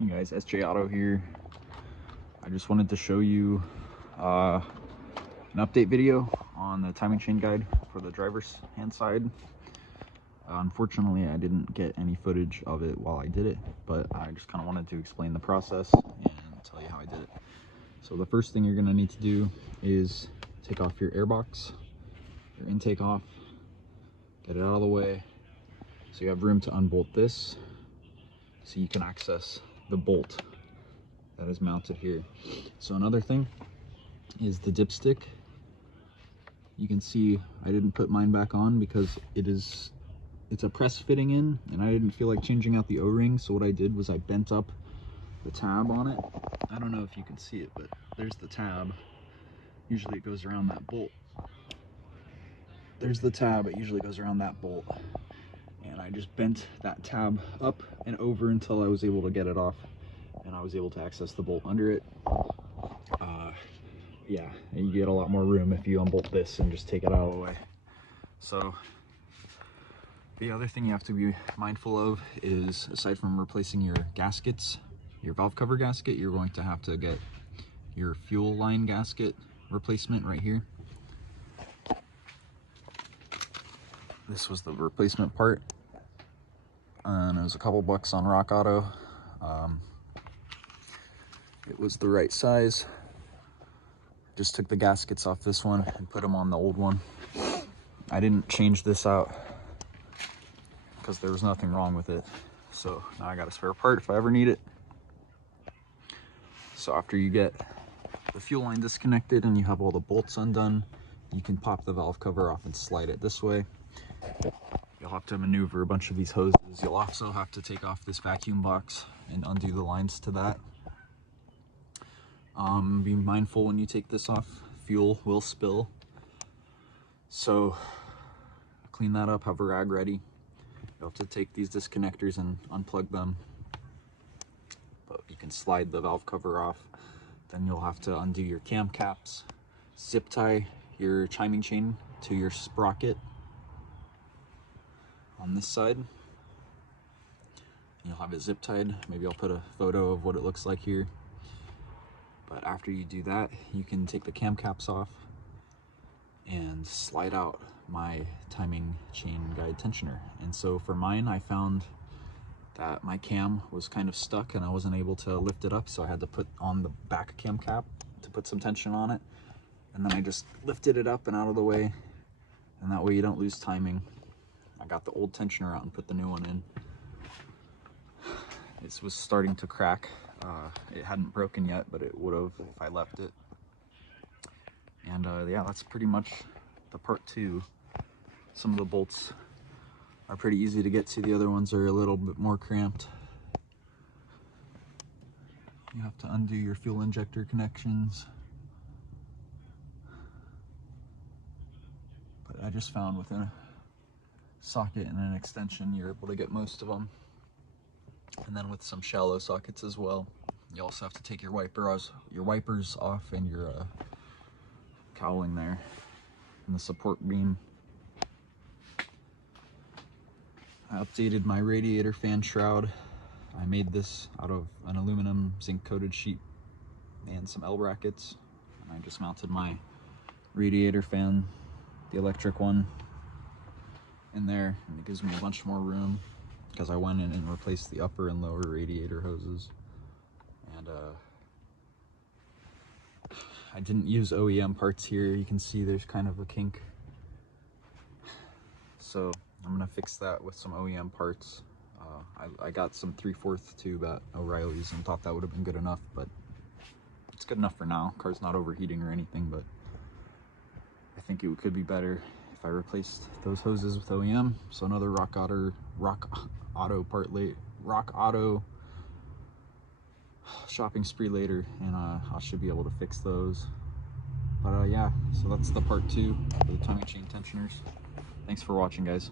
Hey guys, SJ Auto here. I just wanted to show you an update video on the timing chain guide for the driver's hand side. Unfortunately, I didn't get any footage of it while I did it, but I just kind of wanted to explain the process and tell you how I did it. So the first thing you're going to need to do is take off your air box, your intake off, get it out of the way so you have room to unbolt this so you can access the bolt that is mounted here. So another thing is the dipstick. You can see I didn't put mine back on because it's a press fitting in and I didn't feel like changing out the O-ring, so what I did was I bent up the tab on it. I don't know if you can see it, but there's the tab. Usually it goes around that bolt. There's the tab, it usually goes around that bolt. And I just bent that tab up and over until I was able to get it off, and I was able to access the bolt under it. Yeah, and you get a lot more room if you unbolt this and just take it out of the way. So the other thing you have to be mindful of is, aside from replacing your gaskets, your valve cover gasket, you're going to have to get your fuel line gasket replacement right here. This was the replacement part, and it was a couple bucks on Rock Auto. It was the right size. Just took the gaskets off this one and put them on the old one. I didn't change this out because there was nothing wrong with it. So now I got a spare part if I ever need it. So after you get the fuel line disconnected and you have all the bolts undone, you can pop the valve cover off and slide it this way. You'll have to maneuver a bunch of these hoses. You'll also have to take off this vacuum box and undo the lines to that. Be mindful when you take this off, fuel will spill. So clean that up, have a rag ready. You'll have to take these disconnectors and unplug them. But you can slide the valve cover off. Then you'll have to undo your cam caps, zip tie your timing chain to your sprocket on this side. You'll have it zip tied. Maybe I'll put a photo of what it looks like here. But after you do that, you can take the cam caps off and slide out my timing chain guide tensioner. And so for mine, I found that my cam was kind of stuck and I wasn't able to lift it up, so I had to put on the back cam cap to put some tension on it. And then I just lifted it up and out of the way, and that way you don't lose timing. I got the old tensioner out and put the new one in. It was starting to crack. It hadn't broken yet, but it would have if I left it. And yeah, that's pretty much the part two. Some of the bolts are pretty easy to get to. The other ones are a little bit more cramped. You have to undo your fuel injector connections. But I just found within a socket and an extension, you're able to get most of them. And then with some shallow sockets as well. You also have to take your wipers off and your cowling there and the support beam. I updated my radiator fan shroud. I made this out of an aluminum zinc coated sheet and some L brackets. And I just mounted my radiator fan, the electric one, in there, and it gives me a bunch more room because I went in and replaced the upper and lower radiator hoses. And I didn't use OEM parts here. You can see there's kind of a kink. So I'm gonna fix that with some OEM parts. I got some 3/4 tube at O'Reilly's and thought that would have been good enough, but it's good enough for now. Car's not overheating or anything, but I think it could be better if I replaced those hoses with OEM. So another Rock Auto shopping spree later, and I should be able to fix those. But yeah, so that's the part two for the timing chain tensioners. Thanks for watching, guys.